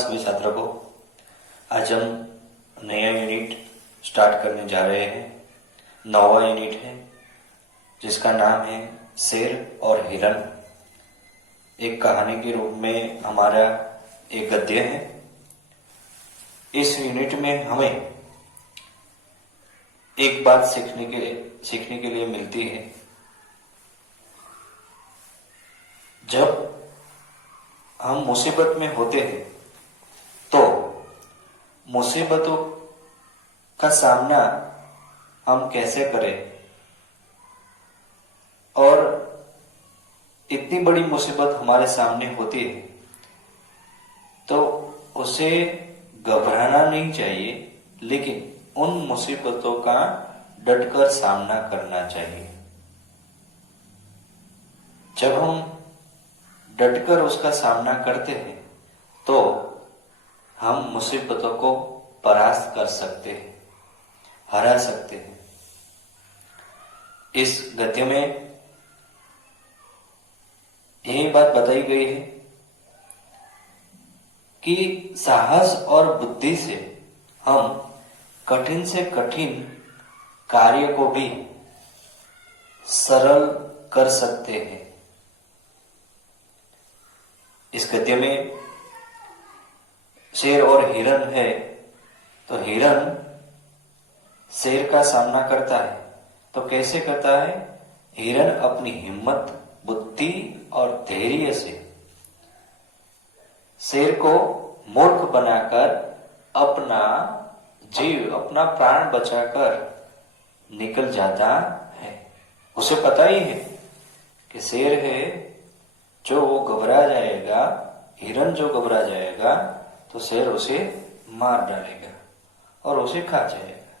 सभी छात्रों को। आज हम नया यूनिट स्टार्ट करने जा रहे हैं। 9वां यूनिट है जिसका नाम है शेर और हिरन। एक कहानी के रूप में हमारा एक गद्य है। इस यूनिट में हमें एक बात सीखने के लिए मिलती है। जब हम मुसीबत में होते हैं तो मुसीबतों का सामना हम कैसे करें, और इतनी बड़ी मुसीबत हमारे सामने होती है तो उसे घबराना नहीं चाहिए, लेकिन उन मुसीबतों का डटकर सामना करना चाहिए। जब हम डटकर उसका सामना करते हैं तो हम मुसीबतों को परास्त कर सकते हैं, हरा सकते हैं। इस गद्य में यही बात बताई गई है कि साहस और बुद्धि से हम कठिन से कठिन कार्य को भी सरल कर सकते हैं। इस गद्य में शेर और हिरन है, तो हिरन शेर का सामना करता है। तो कैसे करता है? हिरन अपनी हिम्मत, बुद्धि और धैर्य से शेर को मूर्ख बनाकर अपना जीव, अपना प्राण बचाकर निकल जाता है। उसे पता ही है कि शेर है जो वो घबरा जाएगा, हिरन जो घबरा जाएगा तो शेर उसे मार डालेगा और उसे खा जाएगा।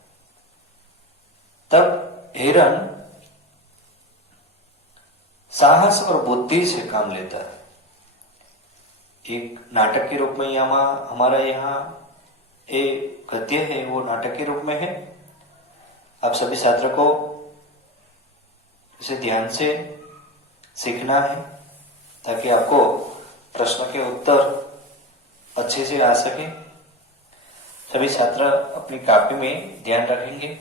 तब हिरन साहस और बुद्धि से काम लेता है। एक नाटक के रूप में हमारा यहाँ एक गद्य है, वो नाटक के रूप में है। आप सभी छात्र को इसे ध्यान से सीखना है ताकि आपको प्रश्न के उत्तर अच्छे से आ सके। सभी छात्र अपनी कॉपी में ध्यान रखेंगे।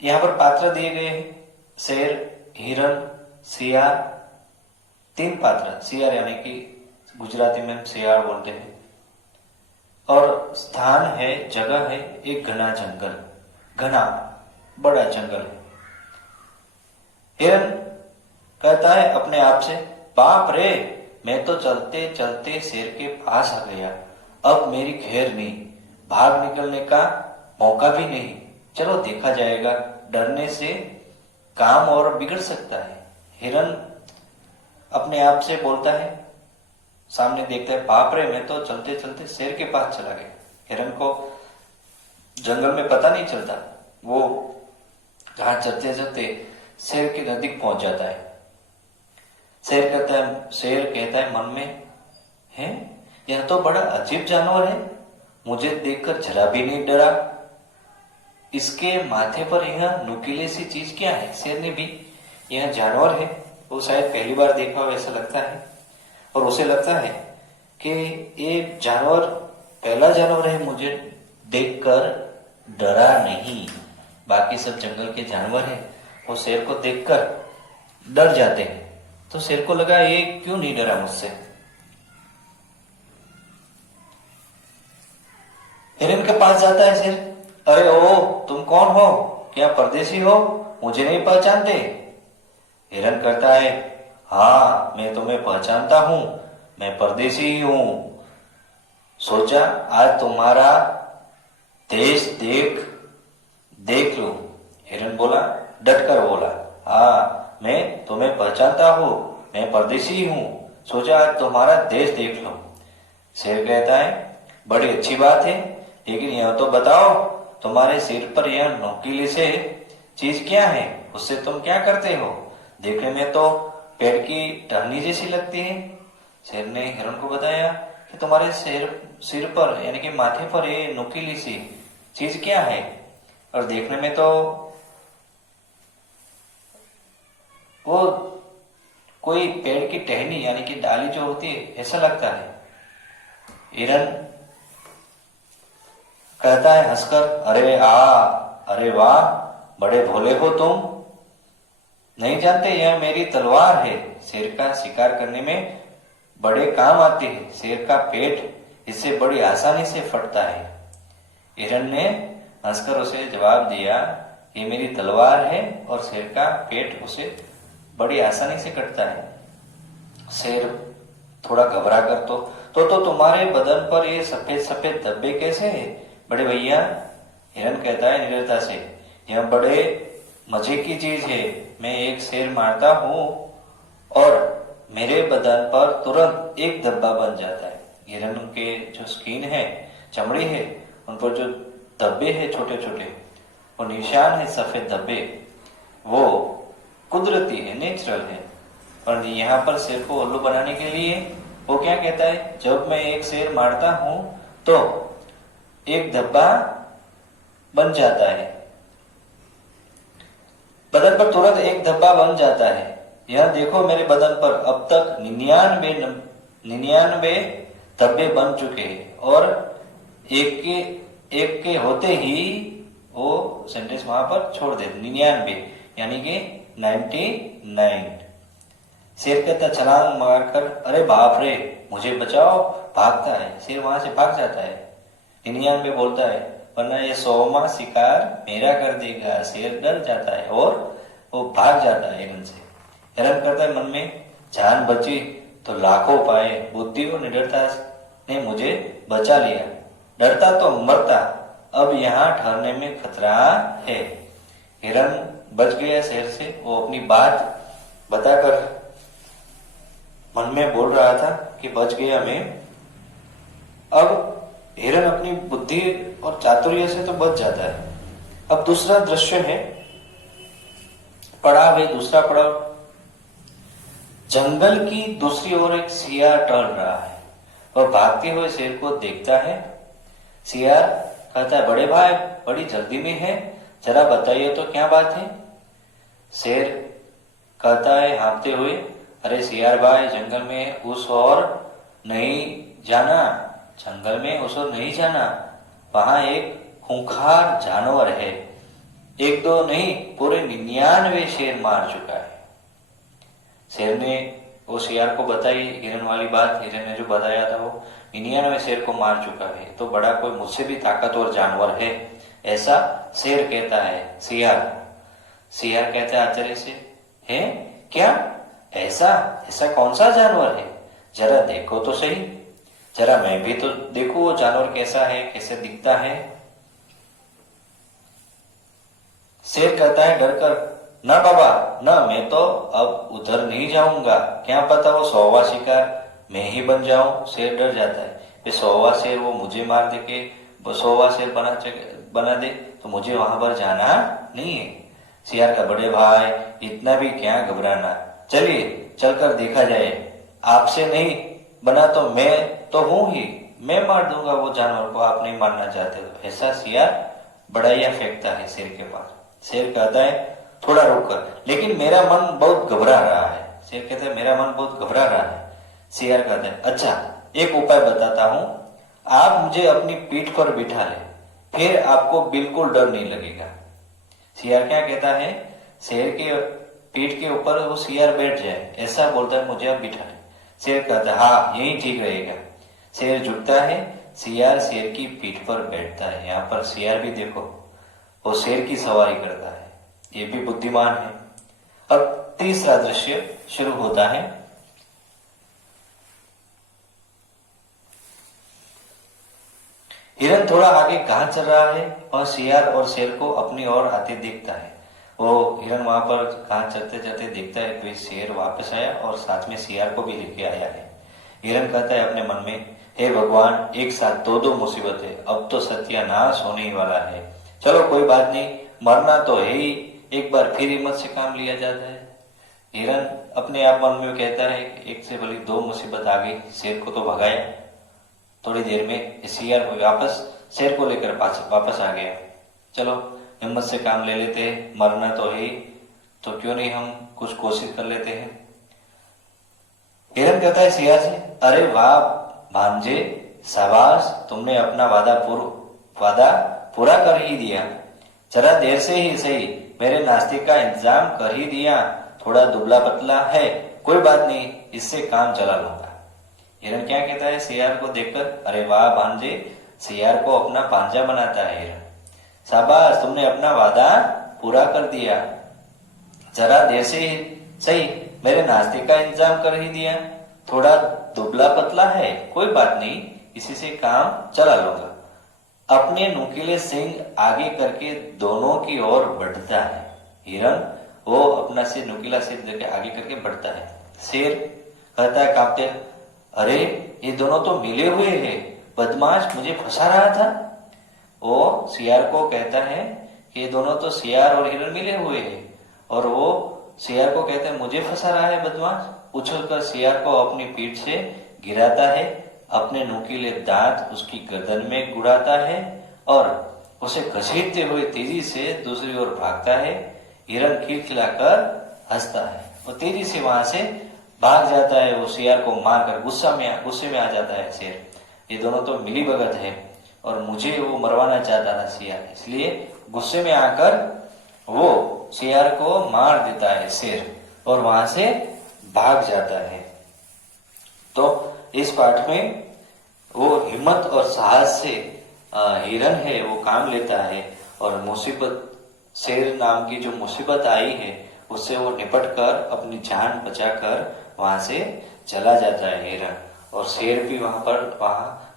यहाँ पर पात्र दिए गए हैं, शेर, हिरन, सियार। 3 पात्र, सियार यानी कि गुजराती में हम सियार बोलते हैं। और स्थान है, जगह है एक घना जंगल, घना बड़ा जंगल है। हिरन कहता है अपने आप से, बाप रे, मैं तो चलते चलते शेर के पास आ गया। अब मेरी खैर नहीं, भाग निकलने का मौका भी नहीं। चलो देखा जाएगा, डरने से काम और बिगड़ सकता है। हिरन अपने आप से बोलता है, सामने देखता है, बाप रे, मैं तो चलते चलते शेर के पास चला गया। हिरन को जंगल में पता नहीं चलता, वो जहां चलते चलते शेर के नजदीक पहुंच जाता है। शेर कहता है मन में, है यह तो बड़ा अजीब जानवर है, मुझे देखकर जरा भी नहीं डरा। इसके माथे पर यह नुकीली सी चीज क्या है? शेर ने भी, यह जानवर है, वो शायद पहली बार देखा हो ऐसा लगता है, और उसे लगता है कि ये जानवर पहला जानवर है, मुझे देखकर डरा नहीं। बाकी सब जंगल के जानवर हैं, वो शेर को देखकर डर जाते हैं। तो शेर को लगा ये क्यों नहीं डरा मुझसे। हिरन के पास जाता है शेर, अरे ओ, तुम कौन हो? क्या परदेसी हो? मुझे नहीं पहचानते? हिरन कहता है, हाँ, मैं तुम्हें पहचानता हूं, मैं परदेसी ही हूं। सोचा आज तुम्हारा देश देख लूं। हिरन बोला, डटकर बोला, हाँ, मैं तुम्हें पहचानता हूं, मैं परदेसी ही हूं। सोचा आज तुम्हारा देश देख लो। शेर कहता है, बड़ी अच्छी बात है, लेकिन यह तो बताओ, तुम्हारे सिर पर यह नुकीली से चीज क्या है? उससे तुम क्या करते हो? देखने में तो पेड़ की टहनी जैसी लगती है। शेर ने हिरन को बताया कि तुम्हारे सिर पर यानी कि माथे पर ये नुकीली सी चीज क्या है? और देखने में तो वो कोई पेड़ की टहनी यानी कि डाली जो होती है ऐसा लगता है। हिरन कहता है हंसकर, अरे वाह, बड़े भोले हो तुम, नहीं जानते यह मेरी तलवार है, शेर का शिकार करने में बड़े काम आती है, शेर का पेट इससे बड़ी आसानी से फटता है। हिरन ने हंसकर उसे जवाब दिया, ये मेरी तलवार है और शेर का पेट उसे बड़ी आसानी से कटता है। शेर थोड़ा घबरा कर तो तुम्हारे बदन पर ये सफेद सफेद धब्बे कैसे हैं बड़े भैया? हिरन कहता है निडरता से, यह बड़े मजे की चीज है, मैं एक शेर मारता हूँ और मेरे बदन पर तुरंत एक धब्बा बन जाता है। हिरन के जो स्किन है, चमड़ी है, उन पर जो धब्बे है छोटे छोटे, वो निशान है सफेद धब्बे, वो कुदरती है, नेचुरल है। पर यहाँ पर शेर को उल्लू बनाने के लिए वो क्या कहता है, जब मैं एक शेर मारता हूं तो एक धब्बा बन जाता है, बदन पर तुरंत एक धब्बा बन जाता है। यह देखो मेरे बदन पर अब तक 99 धब्बे बन चुके हैं और एक के होते ही वो सेंटेंस वहां पर छोड़ दे, 99 यानी कि 99। शेर कहता छलांग मारकर, अरे बाप रे, मुझे बचाओ, भागता है। शेर वहां से भाग जाता है। 99 बोलता है, वरना ये 100वां शिकार मेरा कर देगा। शेर डर जाता है और वो भाग जाता है हिरन से। हिरन करता है मन में, जान बची तो लाखों पाए, बुद्धि और निडरता ने मुझे बचा लिया, डरता तो मरता, अब यहाँ ठहरने में खतरा है। हिरन बच गया शेर से। वो अपनी बात बताकर मन में बोल रहा था कि बच गया मैं। अब हिरन अपनी बुद्धि और चातुर्य से तो बच जाता है। अब दूसरा दृश्य है, पड़ाव है, दूसरा पड़ाव। जंगल की दूसरी ओर एक सियार टहल रहा है। वह भागते हुए शेर को देखता है। सियार कहता है, बड़े भाई बड़ी जल्दी में है, जरा बताइए तो क्या बात है? शेर कहता है हाँफते हुए, अरे सियार भाई, जंगल में उस ओर नहीं जाना, जंगल में उस ओर नहीं जाना, वहां एक खूंखार जानवर है, एक दो नहीं पूरे 99 शेर मार चुका है। शेर ने वो सियार को बताई हिरन वाली बात। हिरन ने जो बताया था वो 99 शेर को मार चुका है, तो बड़ा कोई मुझसे भी ताकतवर जानवर है, ऐसा शेर कहता है। सियार कहता है आश्चर्य से, है क्या? ऐसा कौन सा जानवर है? जरा देखो तो सही, जरा मैं भी तो देखूं वो जानवर कैसा है, कैसे दिखता है। शेर कहता है डरकर, ना बाबा ना, मैं तो अब उधर नहीं जाऊंगा, क्या पता वो 100वां शिकार मैं ही बन जाऊं। शेर डर जाता है, ये 100वां शेर वो मुझे मार दे के 100वां शेर बना दे तो मुझे वहां पर जाना नहीं है। सियार का, बड़े भाई इतना भी क्या घबराना, चलिए चलकर देखा जाए, आपसे नहीं बना तो मैं तो हूं ही, मैं मार दूंगा वो जानवर को, आप नहीं मारना चाहते तो। ऐसा सियार बड़ाइया फेंकता है शेर के पास। शेर कहता है थोड़ा रुककर, लेकिन मेरा मन बहुत घबरा रहा है। शेर कहता है मेरा मन बहुत घबरा रहा है। सियार कहता है अच्छा एक उपाय बताता हूं, आप मुझे अपनी पीठ पर बिठा ले, फिर आपको बिल्कुल डर नहीं लगेगा। सियार क्या कहता है, शेर के पीठ के ऊपर वो सियार बैठ जाए, ऐसा बोलता है, मुझे आप बिठा ले। शेर कहता है हाँ यही ठीक रहेगा। शेर झुकता है, सियार शेर की पीठ पर बैठता है। यहाँ पर सियार भी देखो, वो शेर की सवारी करता है, ये भी बुद्धिमान है। अब तीसरा दृश्य शुरू होता है। हिरन थोड़ा आगे कहाँ चल रहा है और सियार और शेर को अपनी ओर आते देखता है। वो हिरन वहां पर कहाँ चलते चलते देखता है कोई शेर वापस आया और साथ में सियार को भी लेके आया है। हिरन कहता है अपने मन में, हे भगवान, एक साथ दो मुसीबतें, अब तो सत्यानाश होने ही वाला है। चलो कोई बात नहीं, मरना तो है ही, एक बार फिर हिम्मत से काम लिया जाता है। हिरन अपने आप मन में कहता है एक से भली दो मुसीबत आ गई, शेर को तो भगाया, थोड़ी देर में सियार वापस शेर को लेकर वापस आ गया। चलो हिम्मत से काम ले लेते हैं, मरना तो है ही, तो क्यों नहीं हम कुछ कोशिश कर लेते हैं। हिरन कहता है सियार से, अरे वाह भांजे, शाबाश, तुमने अपना वादा पूरा कर ही दिया। जरा देर से ही सही, मेरे नाश्ते का इंतजाम कर ही दिया। थोड़ा दुबला पतला है, कोई बात नहीं, इससे काम चला लूंगा। हिरन क्या कहता है सियार को देखकर, अरे वाह भांजे, सियार को अपना भांजा बनाता है हिरन। शाबाश, तुमने अपना वादा पूरा कर दिया। जरा देर से ही सही, मेरे नाश्ते का इंतजाम कर ही दिया। थोड़ा दुबला पतला है, कोई बात नहीं, इसी से काम चला लूंगा। अपने नुकीले सींग आगे करके दोनों की ओर बढ़ता है। हिरन वो अपना सिर नुकीला सिर लेके आगे करके बढ़ता है। शेर कहता है कांपते, अरे ये दोनों तो मिले हुए हैं, बदमाश मुझे फंसा रहा था। वो सियार को कहता है कि ये दोनों तो सियार और हिरन मिले हुए हैं, और वो सियार को कहता है मुझे फंसा रहा है बदमाश। उछलकर सियार को अपनी पीठ से गिराता है, अपने नुकीले दांत उसकी गर्दन में गुड़ाता है और उसे घसीटते हुए तेजी से दूसरी ओर भागता है। हिरन खिलखिलाकर हंसता है और तेजी से वहां से भाग जाता है। वो सियार को मारकर गुस्से में आ जाता है शेर। ये दोनों तो मिली भगत है और मुझे वो मरवाना चाहता था सियार, इसलिए गुस्से में आकर वो सियार को मार देता है शेर और वहां से भाग जाता है। तो इस पाठ में वो हिम्मत और साहस से हिरन है वो काम लेता है और मुसीबत, शेर नाम की जो मुसीबत आई है उससे वो निपट कर अपनी जान बचाकर वहां से चला जाता है हिरन, और शेर भी वहां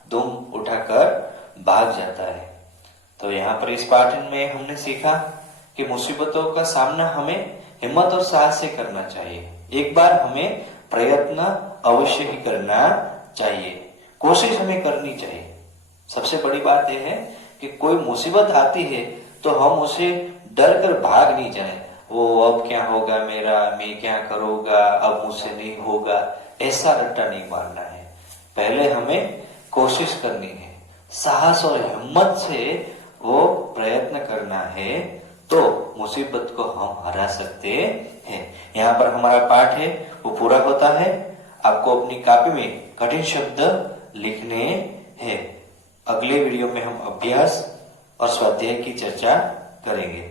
दुम उठाकर भाग जाता है। तो यहाँ पर इस पाठ में हमने सीखा कि मुसीबतों का सामना हमें हिम्मत और साहस से करना चाहिए। एक बार हमें प्रयत्न अवश्य ही करना चाहिए, कोशिश हमें करनी चाहिए। सबसे बड़ी बात यह है कि कोई मुसीबत आती है तो हम उसे डर कर भाग नहीं जाए, वो अब क्या होगा मेरा, मैं क्या करूंगा, अब मुझसे नहीं होगा, ऐसा रट्टा नहीं मारना है। पहले हमें कोशिश करनी है, साहस और हिम्मत से वो प्रयत्न करना है, तो मुसीबत को हम हरा सकते हैं। यहाँ पर हमारा पाठ है वो पूरा होता है। आपको अपनी कॉपी में कठिन शब्द लिखने हैं। अगले वीडियो में हम अभ्यास और स्वाध्याय की चर्चा करेंगे।